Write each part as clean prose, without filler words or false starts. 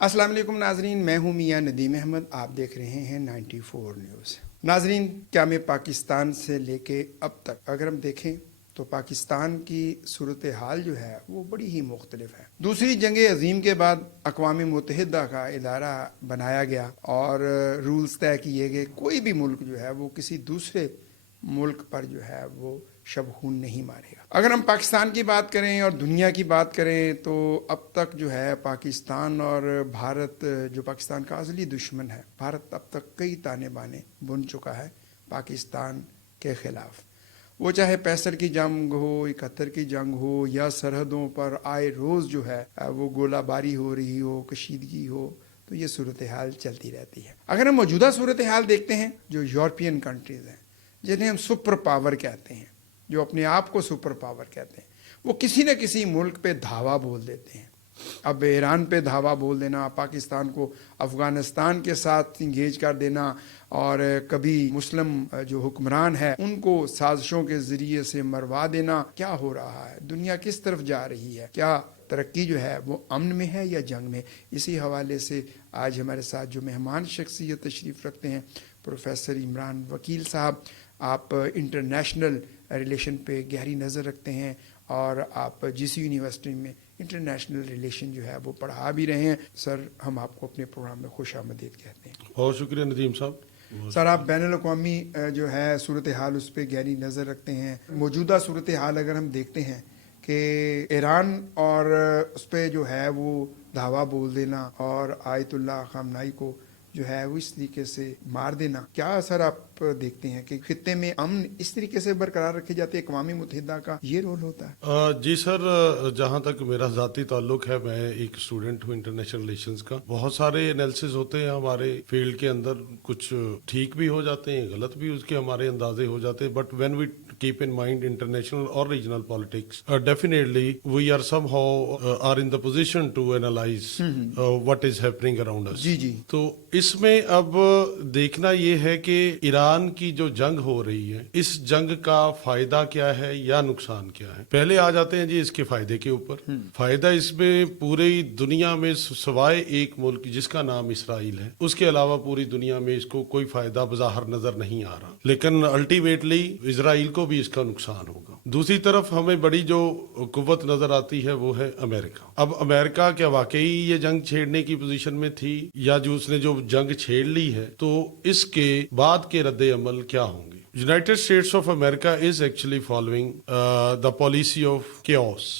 السلام علیکم ناظرین، میں ہوں میاں ندیم احمد، آپ دیکھ رہے ہیں 94 نیوز۔ ناظرین، کیا میں پاکستان سے لے کے اب تک اگر ہم دیکھیں تو پاکستان کی صورتحال جو ہے وہ بڑی ہی مختلف ہے۔ دوسری جنگ عظیم کے بعد اقوام متحدہ کا ادارہ بنایا گیا اور رولز طے کیے گئے، کوئی بھی ملک جو ہے وہ کسی دوسرے ملک پر جو ہے وہ شب خون نہیں مارے گا۔ اگر ہم پاکستان کی بات کریں اور دنیا کی بات کریں تو اب تک جو ہے پاکستان اور بھارت، جو پاکستان کا ازلی دشمن ہے، بھارت اب تک کئی تانے بانے بن چکا ہے پاکستان کے خلاف۔ وہ چاہے 65 کی جنگ ہو، 71 کی جنگ ہو، یا سرحدوں پر آئے روز جو ہے وہ گولہ باری ہو رہی ہو، کشیدگی ہو، تو یہ صورتحال چلتی رہتی ہے۔ اگر ہم موجودہ صورتحال دیکھتے ہیں، جو یورپین کنٹریز ہیں جنہیں ہم سپر پاور کہتے ہیں، جو اپنے آپ کو سپر پاور کہتے ہیں، وہ کسی نہ کسی ملک پہ دھاوا بول دیتے ہیں۔ اب ایران پہ دھاوا بول دینا، پاکستان کو افغانستان کے ساتھ انگیج کر دینا، اور کبھی مسلم جو حکمران ہے ان کو سازشوں کے ذریعے سے مروا دینا۔ کیا ہو رہا ہے؟ دنیا کس طرف جا رہی ہے؟ کیا ترقی جو ہے وہ امن میں ہے یا جنگ میں؟ اسی حوالے سے آج ہمارے ساتھ جو مہمان شخصیت تشریف رکھتے ہیں، پروفیسر عمران وکیل صاحب، آپ انٹرنیشنل ریلیشن پہ گہری نظر رکھتے ہیں اور آپ جس یونیورسٹی میں انٹرنیشنل ریلیشن جو ہے وہ پڑھا بھی رہے ہیں۔ سر، ہم آپ کو اپنے پروگرام میں خوش آمدید کہتے ہیں۔ بہت شکریہ ندیم صاحب۔ سر، آپ بین الاقوامی جو ہے صورتحال اس پہ گہری نظر رکھتے ہیں۔ موجودہ صورتحال اگر ہم دیکھتے ہیں کہ ایران اور اس پہ جو ہے وہ دھاوا بول دینا اور آیت اللہ خامنائی کو جو ہے وہ اس طریقے سے مار دینا، کیا اثر آپ دیکھتے ہیں کہ خطے میں امن اس طریقے سے برقرار رکھے جاتے ہیں؟ اقوام متحدہ کا یہ رول ہوتا ہے؟ جی سر، جہاں تک میرا ذاتی تعلق ہے، میں ایک اسٹوڈنٹ ہوں انٹرنیشنل ریلیشنز کا۔ بہت سارے انالیسز ہوتے ہیں ہمارے فیلڈ کے اندر، کچھ ٹھیک بھی ہو جاتے ہیں، غلط بھی اس کے ہمارے اندازے ہو جاتے ہیں، but when we keep in mind international or regional politics, definitely we are somehow are in the position to analyze what is happening around us. جی جی۔ تو اس میں اب دیکھنا یہ ہے کہ ایران کی جو جنگ ہو رہی ہے، اس جنگ کا فائدہ کیا ہے یا نقصان کیا ہے۔ پہلے آ جاتے ہیں جی اس کے فائدے کے اوپر۔ فائدہ اس میں پوری دنیا میں سوائے ایک ملک جس کا نام اسرائیل ہے، اس کے علاوہ پوری دنیا میں اس کو کوئی فائدہ بظاہر نظر نہیں آ رہا، لیکن الٹیمیٹلی اسرائیل کو بھی اس کا نقصان ہوگا۔ دوسری طرف ہمیں بڑی جو قوت نظر آتی ہے وہ ہے امریکہ۔ اب امریکہ کیا واقعی یہ جنگ چھیڑنے کی پوزیشن میں تھی، یا جو اس نے جو جنگ چھیڑ لی ہے تو اس کے بعد کے رد عمل کیا ہوں گے؟ United States of America is actually following the policy of chaos,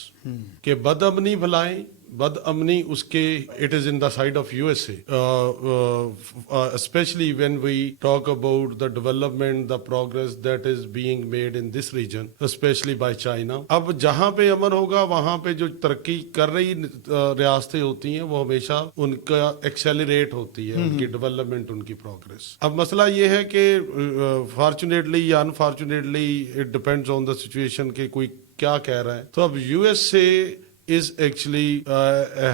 کہ بد امنی بھلائیں، بد امنی اس کے it is in the side of U S A, especially when we talk about the development, the progress that is being made in this region especially by China. اب جہاں پہ امن ہوگا وہاں پہ جو ترقی کر رہی ریاستیں ہوتی ہیں وہ ہمیشہ ان کا ایکسیلریٹ ہوتی ہے، ان کی ڈیولپمنٹ، ان کی پروگرس۔ اب مسئلہ یہ ہے کہ فارچونیٹلی یا unfortunately it depends on the situation کہ کوئی کیا کہہ رہا ہے۔ تو اب you S a is actually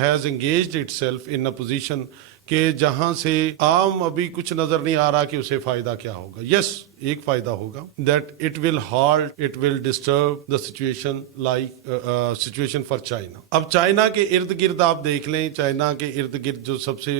has engaged itself in a position کہ جہاں سے عام ابھی کچھ نظر نہیں آ رہا کہ اسے فائدہ کیا ہوگا۔ یس، ایک فائدہ ہوگا that it will halt, it will disturb the situation like situation for China۔ اب چائنا کے ارد گرد آپ دیکھ لیں، چائنا کے ارد گرد جو سب سے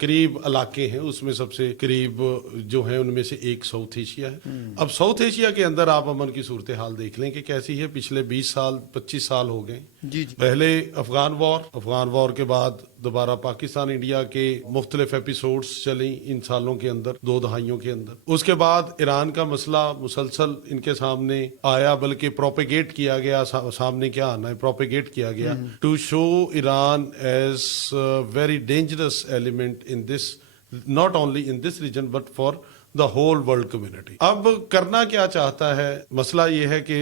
قریب علاقے ہیں اس میں سب سے قریب جو ہیں ان میں سے ایک ساؤتھ ایشیا ہے۔ اب ساؤتھ ایشیا کے اندر آپ امن کی صورتحال دیکھ لیں کہ کیسی ہے۔ پچھلے 20 سال 25 سال ہو گئے۔ جی جی۔ پہلے افغان وار کے بعد دوبارہ پاکستان انڈیا کے مختلف ایپیسوڈز چلیں ان سالوں کے اندر، 2 دہائیوں کے اندر۔ اس کے بعد ایران کا مسئلہ مسلسل ان کے سامنے آیا، بلکہ پروپیگیٹ کیا گیا، سامنے کیا آنا ہے، پروپیگیٹ کیا گیا to show Iran is very dangerous element in this, not only in this region but for the whole world community. اب کرنا کیا چاہتا ہے؟ مسئلہ یہ ہے کہ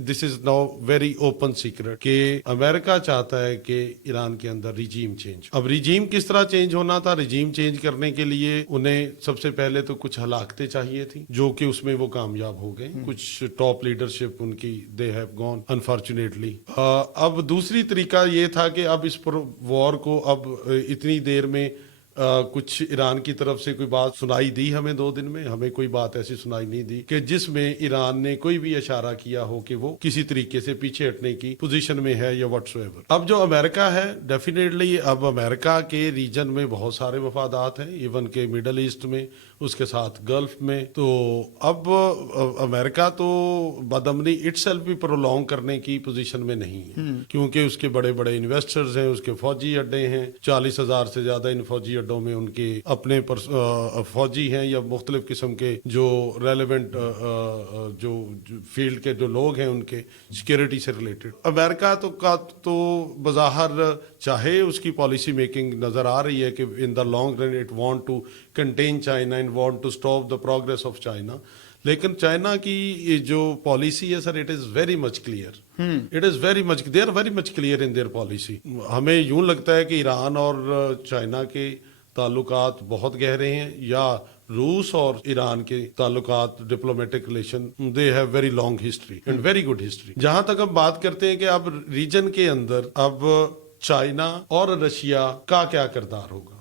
this is now very open secret کہ امریکہ چاہتا ہے کہ ایران کے اندر ریجیم چینج۔ اب ریجیم کس طرح چینج ہونا تھا؟ ریجیم چینج کرنے کے لیے انہیں سب سے پہلے تو کچھ ہلاکتیں چاہیے تھی، جو کہ اس میں وہ کامیاب ہو گئے۔ کچھ ٹاپ لیڈرشپ ان کی دے ہیو گون انفارچونیٹلی۔ اب دوسری طریقہ یہ تھا کہ اب اس پر وار کو اب اتنی دیر میں کچھ ایران کی طرف سے کوئی بات سنائی دی ہمیں 2 دن میں، ہمیں کوئی بات ایسی سنائی نہیں دی کہ جس میں ایران نے کوئی بھی اشارہ کیا ہو کہ وہ کسی طریقے سے پیچھے ہٹنے کی پوزیشن میں ہے یا واٹس ایور۔ اب جو امریکہ ہے ڈیفینیٹلی اب امریکہ کے ریجن میں بہت سارے مفادات ہیں، ایون کہ مڈل ایسٹ میں، اس کے ساتھ گلف میں، تو اب امریکہ تو بدامنی اٹ سیلف بھی پرولونگ کرنے کی پوزیشن میں نہیں ہے، کیونکہ اس کے بڑے بڑے انویسٹرز ہیں، اس کے فوجی اڈے ہیں، 40,000 سے زیادہ ان فوجی اڈوں میں ان کے اپنے فوجی ہیں یا مختلف قسم کے جو ریلیونٹ جو فیلڈ کے جو لوگ ہیں ان کے سیکیورٹی سے ریلیٹڈ۔ امریکہ تو بظاہر چاہے اس کی پالیسی میکنگ نظر آ رہی ہے کہ in the long run it want to contain China and want to stop the progress of China, لیکن چائنا کی جو پالیسی ہے sir, it is very much clear, it is very much, they are very much clear in their policy. ہمیں یوں لگتا ہے کہ ایران اور چائنا کے تعلقات بہت گہرے ہیں، یا روس اور ایران کے تعلقات diplomatic relation they have very long history and very good history. جہاں تک ہم بات کرتے ہیں کہ اب ریجن کے اندر اب چائنا اور رشیا کا کیا کردار ہوگا۔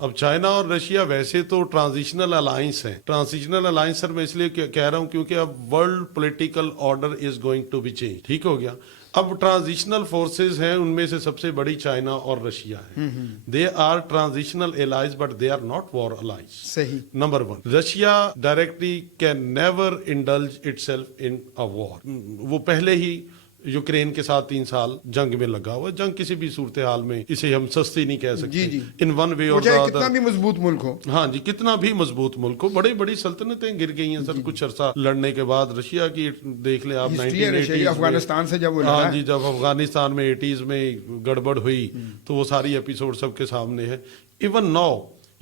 اب چائنا اور رشیا ویسے تو ٹرانزیشنل الائنس ہیں، ٹرانزیشنل الائنس سر میں اس لیے کہہ رہا ہوں کیونکہ اب world political order is going to be change, ٹھیک ہو گیا۔ اب ٹرانزیشنل فورسز ہیں، ان میں سے سب سے بڑی چائنا اور رشیا ہے، they are transitional allies but they are not war allies. صحیح۔ Number 1، Russia directly can never indulge itself in a war, وہ پہلے ہی یوکرین کے ساتھ 3 سال جنگ میں لگا ہوا ہے، جنگ کسی بھی صورتحال میں اسے ہم سستی نہیں کہہ سکتے، ان ون وے اور کتنا بھی مضبوط ملک ہو، ہاں جی، کتنا بھی مضبوط ملک ہو، بڑی بڑی سلطنتیں گر گئی ہیں سر کچھ عرصہ لڑنے کے بعد۔ رشیا کی دیکھ لیں آپ، 1980 افغانستان سے جب وہ لڑا، ہاں جی، جب افغانستان میں 80s میں گڑبڑ ہوئی تو وہ ساری ایپیسوڈ سب کے سامنے ہے۔ Even now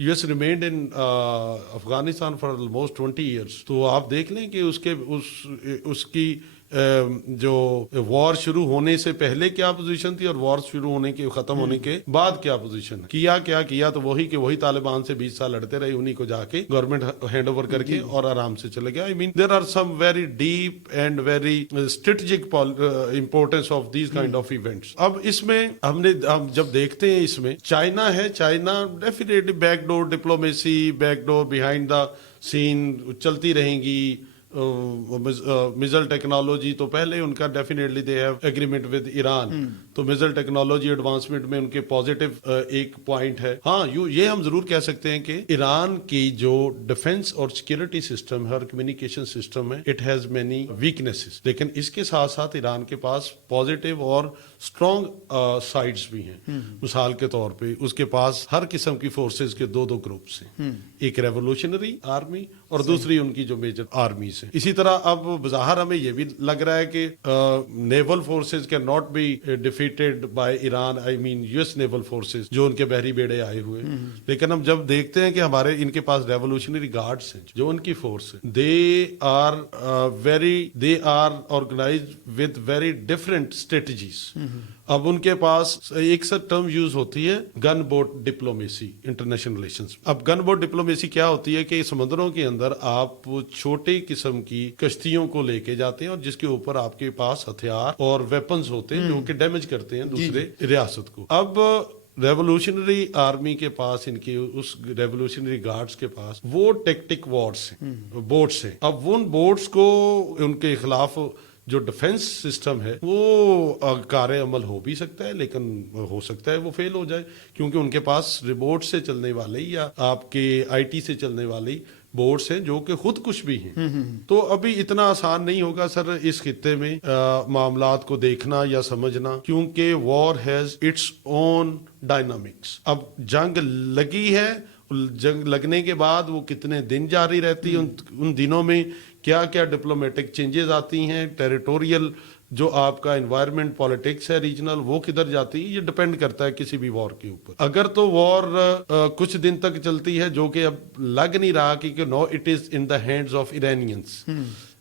US remained in Afghanistan for almost 20 years، تو آپ دیکھ لیں کہ اس کی جو وار شروع ہونے سے پہلے کیا پوزیشن تھی اور وار شروع ہونے کے ختم ہونے کے بعد کیا پوزیشن کیا تو وہی طالبان سے 20 سال لڑتے رہے، انہی کو جا کے گورنمنٹ ہینڈ اوور کر کے اور آرام سے چلے گیا۔ I mean there are some very deep and very strategic importance of these kind of events. اب اس میں ہم جب دیکھتے ہیں اس میں چائنا ہے، China definitely back door diplomacy, back door behind the scene چلتی رہیں گی۔ میزل ٹیکنالوجی تو پہلے ان کا definitely they have agreement with Iran, تو میزل ٹیکنالوجی ایڈوانسمنٹ میں ان کے پازیٹیو ایک پوائنٹ ہے۔ ہاں یہ ہم ضرور کہہ سکتے ہیں کہ ایران کی جو ڈیفنس اور سیکورٹی سسٹم ہے اور کمیونیکیشن سسٹم ہے، اٹ ہیز مینی ویکنیسز، لیکن اس کے ساتھ ساتھ ایران کے پاس پازیٹیو اور اسٹرانگ سائڈز بھی ہیں۔ مثال کے طور پہ اس کے پاس ہر قسم کی فورسز کے 2 گروپس ہیں، ایک ریولوشنری آرمی اور دوسری ان کی جو میجر آرمیز ہیں۔ اسی طرح اب بظاہر ہمیں یہ بھی لگ رہا ہے کہ naval forces can not be defeated by Iran, I mean US naval forces جو ان کے بحری بیڑے آئے ہوئے، لیکن ہم جب دیکھتے ہیں کہ ہمارے ان کے پاس ریولوشنری گارڈز ہیں جو ان کی فورس ہے، they are organised with very different strategies. اب ان کے پاس ایک سا ٹرم یوز ہوتی ہے گن بوٹ ڈپلومیسی انٹرنیشنل ریلیشنز۔ اب گن بوٹ ڈپلومیسی کیا ہوتی ہے کہ سمندروں کے اندر آپ چھوٹے قسم کی کشتیوں کو لے کے جاتے ہیں اور جس کے اوپر آپ کے پاس ہتھیار اور ویپنز ہوتے ہیں جو کہ ڈیمیج کرتے ہیں دوسرے ریاست کو۔ اب ریولوشنری آرمی کے پاس، ان کے اس ریولوشنری گارڈز کے پاس وہ ٹیکٹک وارڈز ہیں، بوٹس ہیں۔ اب ان بوٹس کو ان کے خلاف جو ڈیفنس سسٹم ہے وہ کار عمل ہو بھی سکتا ہے، لیکن ہو سکتا ہے وہ فیل ہو جائے، کیونکہ ان کے پاس ریموٹ سے چلنے والے یا آپ کے IT سے چلنے والی بورڈز ہیں جو کہ خود کش بھی ہیں۔ تو ابھی اتنا آسان نہیں ہوگا سر اس خطے میں معاملات کو دیکھنا یا سمجھنا، کیونکہ war has its own dynamics. اب جنگ لگی ہے، جنگ لگنے کے بعد وہ کتنے دن جاری رہتی ہے، ان دنوں میں کیا کیا ڈپلومیٹک چینجز آتی ہیں، ٹیریٹوریل جو آپ کا انوائرمنٹ پالیٹکس ہے ریجنل وہ کدھر جاتی ہے، یہ ڈپینڈ کرتا ہے کسی بھی وار کے اوپر۔ اگر تو وار کچھ دن تک چلتی ہے جو کہ اب لگ نہیں رہا کہ no it is in the hands of Iranians,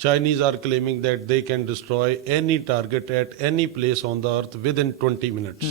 Chinese are claiming that they can destroy any target at any place on the earth within 20 minutes.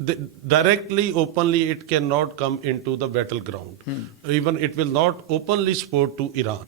Directly, openly, it cannot come into the battleground. Even it will not openly support to Iran.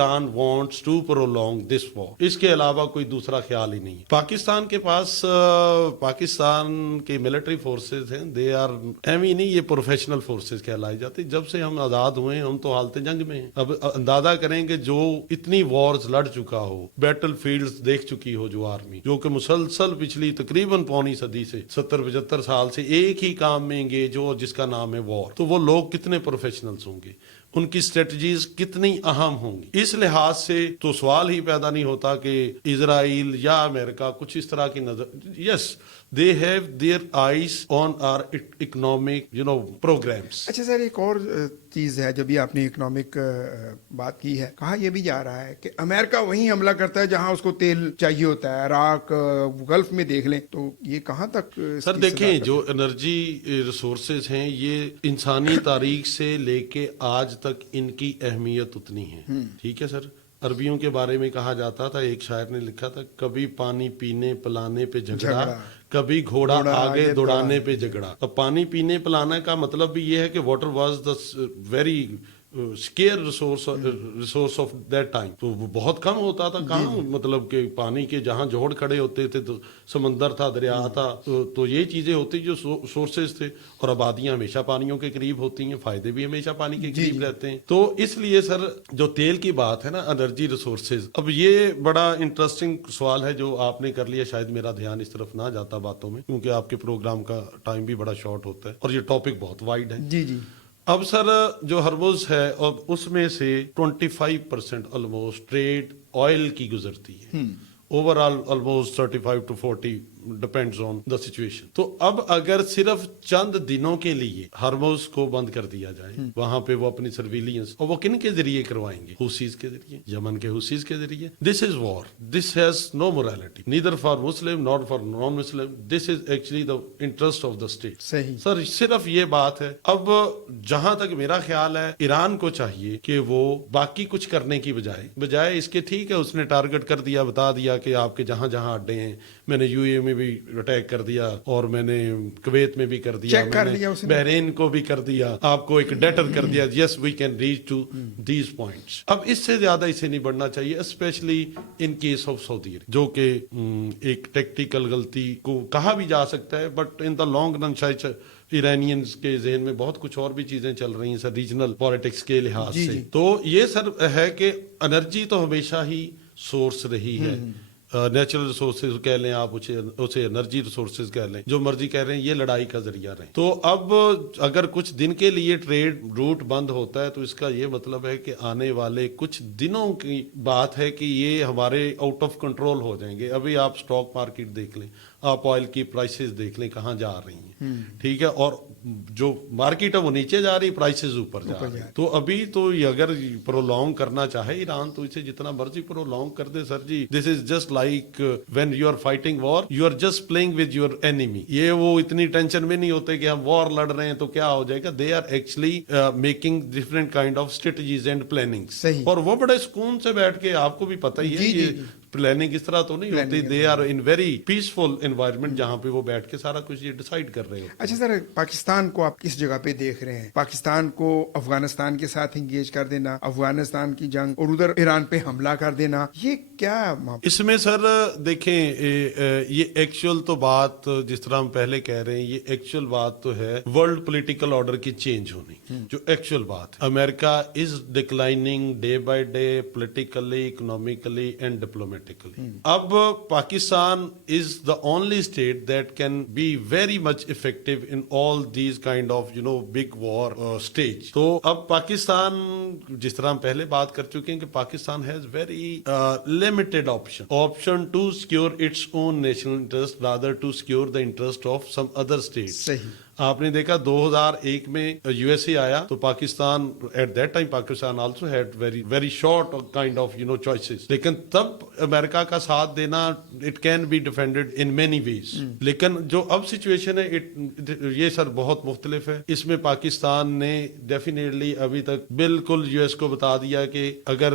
Iran wants to prolong this war. اس کے علاوہ کوئی دوسرا خیال ہی نہیں ہے. پاکستان کے پاس پاکستان کے ملٹری فورسز ہیں, دے آر ایوی نہیں, یہ پروفیشنل فورسز کہلائی جاتی. جب سے ہم آزاد ہوئے ہیں ہم تو حالت جنگ میں ہیں. اب اندازہ کریں کہ جو اتنی وارز لڑ چکا ہو, بیٹل فیلڈز دیکھ چکی ہو جو آرمی, جو کہ مسلسل پچھلی تقریباً پونی صدی سے 70-75 سال سے ایک ہی کام میں انگیج ہو جس کا نام ہے وار, تو وہ لوگ کتنے پروفیشنلز ہوں گے, ان کی اسٹریٹجیز کتنی اہم ہوں گی. اس لحاظ سے تو سوال ہی پیدا نہیں ہوتا کہ اسرائیل یا امریکہ کچھ اس طرح کی نظر, یس they have their eyes on our economic programs. اچھا سر, ایک اور چیز ہے, جب بھی آپ نے اکنامک بات کی ہے, کہا یہ بھی جا رہا ہے کہ امریکہ وہیں حملہ کرتا ہے جہاں اس کو تیل چاہیے ہوتا ہے. عراق, گلف میں دیکھ لیں, تو یہ کہاں تک سر دیکھیں جو انرجی ریسورسز ہیں یہ انسانی تاریخ سے لے کے آج تک ان کی اہمیت اتنی ہے. ٹھیک ہے سر, عربیوں کے بارے میں کہا جاتا تھا, ایک شاعر نے لکھا تھا, کبھی پانی پینے پلانے پہ جھگڑا, کبھی گھوڑا آگے دوڑانے پہ جھگڑا. اب پانی پینے پلانے کا مطلب بھی یہ ہے کہ water was the very scarce resource of that time. تو وہ بہت کم ہوتا تھا. کہاں مطلب کہ پانی کے جہاں جوہر کھڑے ہوتے تھے تو سمندر تھا, دریا تھا, تو یہ چیزیں ہوتی جو سورسز تھے. اور آبادیاں ہمیشہ پانیوں کے قریب ہوتی ہیں, فائدے بھی ہمیشہ پانی کے قریب رہتے ہیں. تو اس لیے سر جو تیل کی بات ہے نا, انرجی ریسورسز, اب یہ بڑا انٹرسٹنگ سوال ہے جو آپ نے کر لیا. شاید میرا دھیان اس طرف نہ جاتا باتوں میں, کیونکہ آپ کے پروگرام کا ٹائم بھی بڑا شارٹ ہوتا ہے اور یہ ٹاپک بہت وائڈ ہے. جی جی. اب سر جو ہرمز ہے, اب اس میں سے 25% آلموسٹ ٹریڈ آئل کی گزرتی ہے. Over all almost 35 to 40 depends on the situation. تو اب اگر صرف چند دنوں کے لیے ہرمز کو بند کر دیا جائے, وہاں پہ وہ اپنی سرویلینس, اور وہ کن کے ذریعے کروائیں گے؟ حوثیز کے ذریعے, یمن کے حوثیز کے ذریعے. This is war, this has no morality neither for Muslim nor for non-Muslim. this is actually the interest of the state. صحیح سر صرف یہ بات ہے. اب جہاں تک میرا خیال ہے, ایران کو چاہیے کہ وہ باقی کچھ کرنے کی بجائے اس کے, ٹھیک ہے اس نے ٹارگٹ کر دیا, بتا دیا کہ آپ کے جہاں جہاں اڈے ہیں, میں نے یو اے میں بھی اٹیک کر دیا, اور میں نے کویت میں بھی کر دیا, میں نے بحرین کو بھی کر دیا, آپ کو ایک ڈیٹر کر دیا, yes we can reach to these points. اب اس سے زیادہ اسے نہیں بڑھنا چاہیے, especially in case of Saudi, جو کہ ایک ٹیکٹیکل غلطی کو کہا بھی جا سکتا ہے, بٹ ان دا لانگ رن شاید ایرانینز کے ذہن میں بہت کچھ اور بھی چیزیں چل رہی ہیں سر ریجنل پالیٹکس کے لحاظ سے. تو یہ سر ہے کہ انرجی تو ہمیشہ ہی سورس رہی ہے. نیچرل ریسورسز کہہ لیں آپ, اسے انرجی ریسورسز کہہ لیں, جو مرضی کہہ رہے ہیں, یہ لڑائی کا ذریعہ رہے. تو اب اگر کچھ دن کے لیے ٹریڈ روٹ بند ہوتا ہے تو اس کا یہ مطلب ہے کہ آنے والے کچھ دنوں کی بات ہے کہ یہ ہمارے آؤٹ آف کنٹرول ہو جائیں گے. ابھی آپ اسٹاک مارکیٹ دیکھ لیں, آپ آئل کی پرائسز دیکھ لیں کہاں جا رہی ہیں. ٹھیک ہے, اور جو مارکیٹ ہے وہ نیچے جا رہی, پرائسز اوپر جا رہی ہیں. تو ابھی تو یہ اگر پرولونگ کرنا چاہے ایران تو اسے جتنا مرضی پرولونگ کر دے sir ji. This is just like when you are fighting war, you are just playing with your enemy. یہ وہ اتنی ٹینشن میں نہیں ہوتے کہ ہم وار لڑ رہے ہیں تو کیا ہو جائے گا. They are actually making different kind of strategies and planning, اور وہ بڑے سکون سے بیٹھ کے, آپ کو بھی پتہ ہی ہے یہ پلاننگ اس طرح تو نہیں ہوتی. They are in very peaceful environment جہاں پہ وہ بیٹھ کے سارا کچھ یہ ڈیسائیڈ کر رہے ہیں. اچھا سر, پاکستان کو آپ کس جگہ پہ دیکھ رہے ہیں؟ پاکستان کو افغانستان کے ساتھ انگیج کر دینا, افغانستان کی جنگ, اور ادھر ایران پہ حملہ کر دینا, یہ کیا اس میں سر دیکھیں, یہ ایکچوئل تو بات جس طرح ہم پہلے کہہ رہے ہیں, یہ ایکچوئل بات تو ہے ورلڈ پولیٹیکل آرڈر کی چینج ہونی, جو ایکچوئل بات ہے. America is declining day by day politically, economically and diplomatically. اب Pakistan is the only state that can be very much effective in all these kind of big war stage. تو اب پاکستان جس طرح ہم پہلے بات کر چکے ہیں کہ Pakistan has very limited option to secure its own national interest rather to secure the interest of some other states. صحیح. آپ نے دیکھا 2001 میں یو ایس اے آیا تو Pakistan at that time Pakistan also had very short kind of choices, لیکن تب America کا ساتھ دینا it can be defended in many ways. لیکن جو اب سچویشن ہے یہ سر بہت مختلف ہے. اس میں پاکستان نے ڈیفینیٹلی ابھی تک بالکل یو ایس کو بتا دیا کہ اگر